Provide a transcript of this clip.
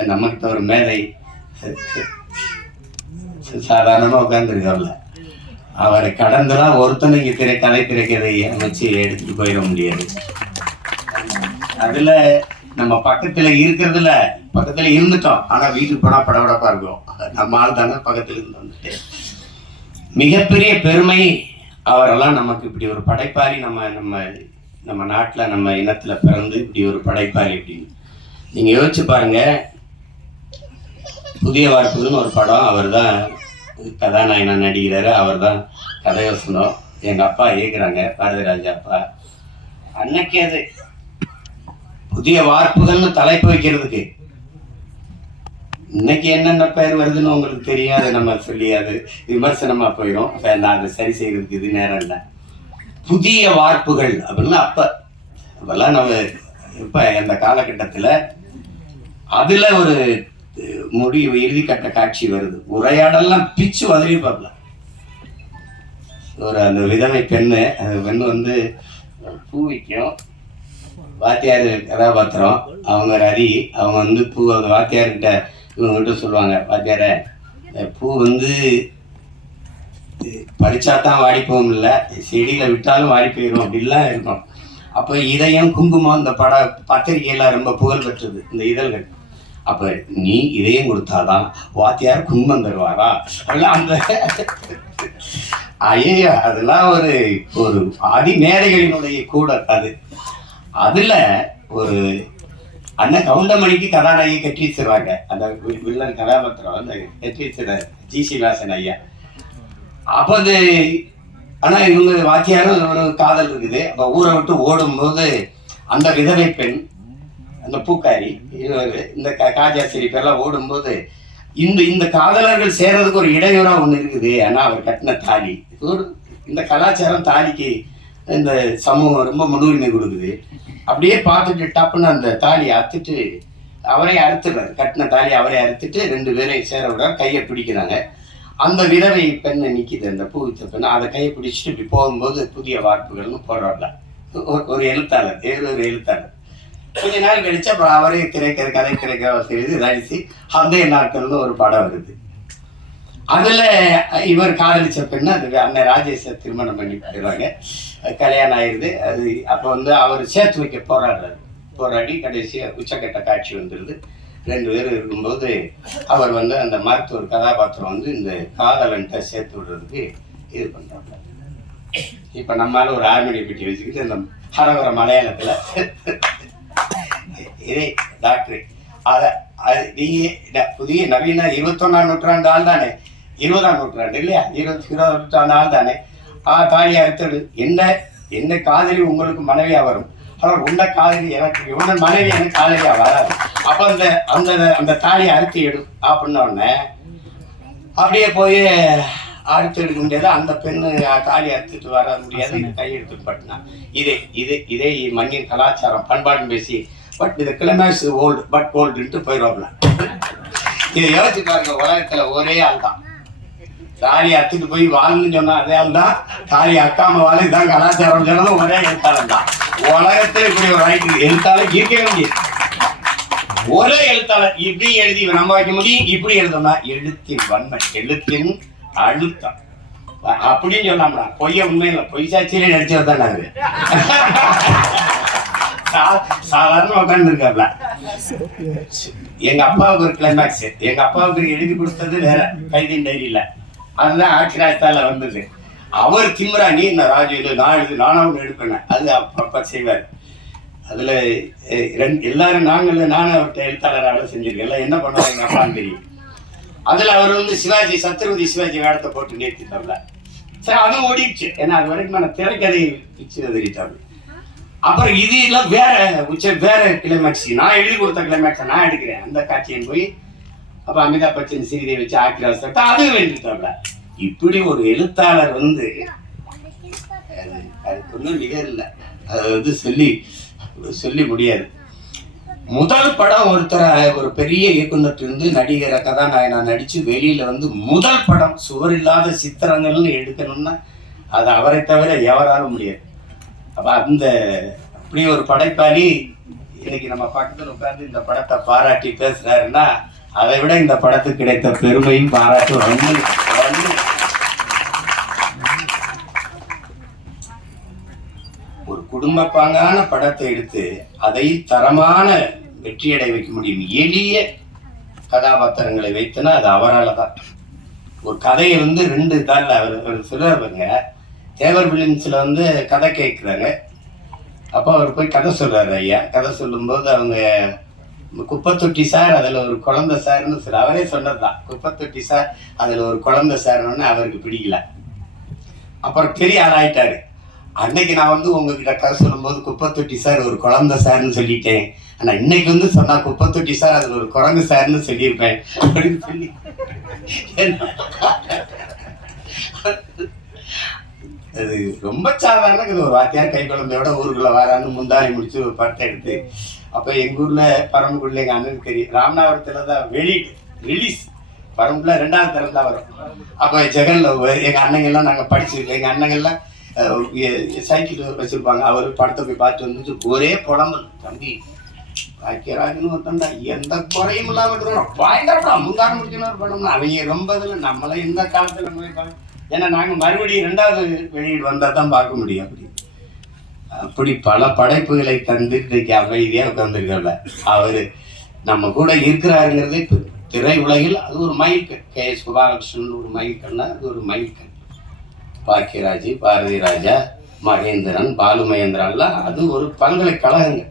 இப்போ நம்மகிட்ட ஒரு மேலை. சாதாரணமாக உட்காந்துருக்காப்ல அவரை கடந்துலாம் ஒருத்தனும் இங்கே திரை கலை திரைக்கதை அமைச்சு எடுத்துகிட்டு போயிட முடியாது. அதில் நம்ம பக்கத்தில் இருக்கிறதுல பக்கத்தில் இருந்துட்டோம். ஆனால் வீட்டுக்கு போனால் படபடப்பாக இருக்கும். நம்ம ஆள் தானே பக்கத்தில் இருந்து வந்துட்டு. மிகப்பெரிய பெருமை அவரெல்லாம் நமக்கு இப்படி ஒரு படைப்பாளி நம்ம நம்ம நம்ம நாட்டில் நம்ம இனத்தில் பிறந்து இப்படி ஒரு படைப்பாளி அப்படின்னு. நீங்கள் யோசிச்சு பாருங்கள் புதிய வார்ப்புகள்னு ஒரு படம். அவர் தான் கதாநாயகனாக நடிக்கிறாரு. அவர் தான் கதையோசனம் எங்கள் அப்பா இயக்குறாங்க. பாரதிராஜா அப்பா. அன்னைக்கு அது புதிய வார்ப்புகள்னு தலைப்பு வைக்கிறதுக்கு. இன்னைக்கு என்னென்ன பெயர் வருதுன்னு உங்களுக்கு தெரியாது. நம்ம சொல்லி அது போயிடும் நான் அதை சரி செய்கிறதுக்கு இது நேரம் இல்லை. புதிய வார்ப்புகள் அப்படின்னு அப்போ அப்போல்லாம் நம்ம இப்போ அந்த காலகட்டத்தில் அதில் ஒரு முடி இறுதி கட்ட காட்சி வருது. உரையாடெல்லாம் பிச்சு வதறிப்பாப்ல ஒரு அந்த விதவை பெண்ணு அந்த பெண்ணு வந்து பூ விற்கும் வாத்தியார் கதாபாத்திரம். அவங்க ரதி அவங்க வந்து பூ அந்த வாத்தியார்கிட்ட இவங்ககிட்ட சொல்லுவாங்க வாத்தியார பூ வந்து படித்தா தான் வாடி போகும் இல்லை. செடியில் விட்டாலும் வாடி போயிடும் அப்படிலாம் இருக்கும். அப்போ இதயம் குங்குமம் இந்த பட பத்திரிகையெல்லாம் ரொம்ப புகழ் பெற்றது இந்த இதழ்கள். அப்போ நீ இதயம் கொடுத்தாதான் வாத்தியார் குங்குமம் தருவாரா? அதெல்லாம் அந்த ஐயா அதெல்லாம் ஒரு ஒரு ஆதி மேதைகளினுடைய கூட அது. அதுல ஒரு அண்ணன் கவுண்டமணிக்கு கதாநாயகி கட்டி வச்சிருவாங்க. அந்த வில்லன் கதாபாத்திரம் அந்த கட்டி வச்சிருந்தாரு ஜி. சீவாசன் ஐயா. அப்போ அது ஆனால் இவங்க வாத்தியாரும் ஒரு காதல் இருக்குது. அப்போ ஊரை விட்டு ஓடும்போது அந்த விதவை பெண் அந்த பூக்காரி இவர் இந்த கா- காஜா சிரிப்பெல்லாம் ஓடும்போது இந்த இந்த காதலர்கள் சேர்றதுக்கு ஒரு இடையூறா ஒன்று இருக்குது. ஆனால் அவர் கட்டின தாலி. ஒரு இந்த கலாச்சாரம் தாலிக்கு இந்த சமூகம் ரொம்ப முன்னுரிமை கொடுக்குது. அப்படியே பார்த்துட்டு டப்புன்னு அந்த தாலியை அறுத்துட்டு அவரே அறுத்துடுறாரு. கட்டின தாலி அவரே அறுத்துட்டு ரெண்டு பேரையும் சேர விடுறாரு. கையை பிடிக்கிறாங்க. அந்த விதவை பெண்ணை நிற்கிது அந்த பூவித்த பெண் அதை கையை பிடிச்சிட்டு இப்படி போகும்போது புதிய வார்ப்புகள்னு போடுறாங்க. ஒரு ஒரு எழுத்தாளர் வேறு ஒரு எழுத்தாளர். கொஞ்ச நாள் கழிச்சு அப்புறம் அவரே திரைக்கிற கதை திரைக்கிற செய்து நடிச்சு அந்த நாட்கள்னு ஒரு படம் வருது. அதுல இவர் காதலிச்ச பெண்ணு அது அண்ணன் ராஜேஷை திருமணம் பண்ணி போயிடுறாங்க கல்யாணம் ஆயிடுது. அது அப்போ வந்து அவர் சேர்த்து வைக்க போராடுறாரு. போராடி கடைசியாக உச்சக்கட்ட காட்சி வந்துடுது ரெண்டு பேரும் இருக்கும்போது அவர் வந்து அந்த மருத்துவர் கதாபாத்திரம் வந்து இந்த காதலன்ட்ட சேர்த்து விடுறதுக்கு இது பண்ணுறாங்க இப்போ நம்மளால ஒரு ஆர்மடி பெட்டி வச்சுக்கிட்டு இந்த ஹரவர மலையாளத்தில் இதே டாக்டர். அத அது நீங்க இந்த புதிய நவீன இருபத்தொன்னாம் நூற்றாண்டு ஆள் தானே இருபதாம் நூற்றாண்டு இல்லையா? இருபத்தி இருபதாம் நூற்றாண்டு ஆள் தானே ஆ தாலி அறுத்தது என்ன என்ன காதலி உங்களுக்கு மனைவியா வரும்? ஆனால் உன்ன காதலி எனக்கு உன்ன மனைவி எனக்கு காதலியா வராது. அப்ப அந்த அந்த அந்த தாலியை அறுத்து எடு அப்படின்ன உடனே அப்படியே போய் அறுத்து எடுக்க முடியாது. அந்த பெண்ணு தாலி அறுத்துட்டு வர முடியாது. கையெழுத்து பட்டினா. இதே இதே இதே மண்ணின் கலாச்சாரம். பண்பாடுன்னு பேசி பட் இது கிளமேஸ் ஓல்டு பட் ஓல்டுன்ட்டு போயிடுவாப்ல இதை யோசிச்சு பாருங்க உலகத்துல ஒரே ஆள் தான் தாலி அத்துட்டு போய் வாழ்னு சொன்னா அதே ஆள் தான் தாலி அக்காம வாழ் இதான் கலாச்சாரம் சொன்னதும் ஒரே எழுத்தாளர் தான் உலகத்துல இப்படி ஒரு ரைட்டு எழுத்தாளர் இருக்கவே முடியாது. ஒரே எழுத்தாளர் இப்படி எழுதி நம்ம வைக்க முடியும். இப்படி எழுதணும்னா எழுத்தின் வன்மை எழுத்தின் அழுத்தம். அப்படின்னு சொன்னாம்னா பொய்ய உண்மையில பொய் சாட்சியிலே நடிச்சவர் தான் அவரு. சாதாரண உட்காந்து இருக்காப்ல எங்க அப்பாவுக்கு ஒரு கிளைமேக்ஸ் எங்க அப்பாவுக்கு எழுதி கொடுத்தது வேற கைதின் டைரியில. அதுதான் ஆட்சிராஜத்தால வந்தது. அவர் திம்ரா நீ இந்த ராஜு இது நான் எழுது நானும் ஒன்று எடுப்பேன் அது அப்பப்ப செய்வார். அதுல ரெண்டு எல்லாரும் நாங்கள் நானும் அவர்கிட்ட எழுத்தாளராக செஞ்சிருக்கேன். எல்லாம் என்ன பண்ணுவாங்க எங்க அப்பான்னு தெரியும். அதுல அவர் வந்து சிவாஜி சத்ரபதி சிவாஜி வேடத்தை போட்டு நேர்த்திட்டாப்ல சரி அதுவும் ஓடிடுச்சு. ஏன்னா அது வரைக்கும் நான் திரைக்கதை பிச்சு எதிரிட்டாப்ல. அப்புறம் இது எல்லாம் வேற உச்ச வேற கிளைமேக்ஸ் நான் எழுதி கொடுத்த கிளைமேக்ஸை நான் எடுக்கிறேன். அந்த காட்சியை போய் அப்ப அமிதாப் பச்சன் சிறிதை வச்சு ஆக்கிராஸ் தட்டா அதுவும் வேண்டிட்டாப்ல. இப்படி ஒரு எழுத்தாளர் வந்து அது அதுக்கு ஒன்றும் நிகர் இல்லை. அது வந்து சொல்லி சொல்லி முடியாது. முதல் படம் ஒருத்தர் ஒரு பெரிய இயக்குனர் இருந்து நடிகரை கதாநாயகனா நடித்து வெளியில் வந்து முதல் படம் சுவர் இல்லாத சித்திரங்கள்னு எடுக்கணும்னா அது அவரை தவிர எவராலும் முடியாது. அந்த அப்படி ஒரு படைப்பாளி இன்னைக்கு நம்ம பக்கத்தில் உட்காந்து இந்த படத்தை பாராட்டி பேசுறாருன்னா அதை விட இந்த படத்துக்கு கிடைத்த பெருமையும் பாராட்டும். ரொம்ப ஒரு குடும்பப்பாங்கான படத்தை எடுத்து அதை தரமான வெற்றியடை வைக்க முடியும். எளிய கதாபாத்திரங்களை வைத்தனா அது அவரால் தான். ஒரு கதையை வந்து ரெண்டு தாளில் அவர் அவர் சொல்லுவாருங்க தேவர் பிலிம்ஸில் வந்து கதை கேட்குறாங்க. அப்போ அவர் போய் கதை சொல்கிறாரு ஐயா. கதை சொல்லும்போது அவங்க குப்பத்தொட்டி சார் அதில் ஒரு குழந்த சார்னு சொல்லி அவரே சொன்னது தான். குப்பத்தொட்டி சார் அதில் ஒரு குழந்த சார்னு அவருக்கு பிடிக்கல. அப்புறம் பெரிய ஆளாயிட்டாரு. அன்னைக்கு நான் வந்து உங்ககிட்ட கதை சொல்லும்போது குப்பத்தொட்டி சார் ஒரு குழந்த சார்னு சொல்லிட்டேன். ஆனால் இன்னைக்கு வந்து சொன்னா குப்பத்தொட்டி சார் அதில் ஒரு குரங்கு சார்னு சொல்லியிருப்பேன். அப்படின்னு சொல்லி அது ரொம்ப சாதாரண இது ஒரு வாத்தியார் கை குழந்தையோட ஊருக்குள்ள வரான்னு முந்தாரி முடிச்சு ஒரு படத்தை எடுத்து அப்போ எங்கள் ஊரில் பரமக்குடியில் எங்க அண்ணனுக்கு தெரியும் ராமநாதபுரத்துல தான் வெளியீடு ரிலீஸ் பரம்புல ரெண்டாவது தரம் தான் வரும். அப்போ ஜெகன்ல ஒ- எங்க அண்ணங்க படிச்சிருக்கோம். எங்க அண்ணங்கள்லாம் சைக்கிள் வச்சிருப்பாங்க. அவர் படத்தை போய் பார்த்து வந்துச்சு ஒரே புலம்பல். தம்பி பாக்கியராஜன் ஒருத்தன்டா எந்த குறையும் இல்லாமல் இருக்கிறோம் பயங்கரப்படா முந்தாரம் முடிச்சுன்னு ஒரு படம் அவங்க ரொம்ப இதில் நம்மளாம் இந்த காலத்தில் போய் ஏன்னா நாங்கள் மறுபடியும் ரெண்டாவது வெளியீடு வந்தால் தான் பார்க்க முடியும். அப்படி. அப்படி பல படைப்புகளை தந்து இன்றைக்கு அமைதியாக உட்காந்துருக்கல அவர் நம்ம கூட இருக்கிறாருங்கிறதே இப்போ திரை உலகில் அது ஒரு மயில்கண் கே. எஸ். குபாலகிருஷ்ணன் ஒரு மயில்கண்ணா அது ஒரு மயில்கண் பாக்கியராஜ் பாரதி ராஜா மகேந்திரன் பாலு மகேந்திரன்லாம் அது ஒரு பல்கலைக்கழகங்கள்.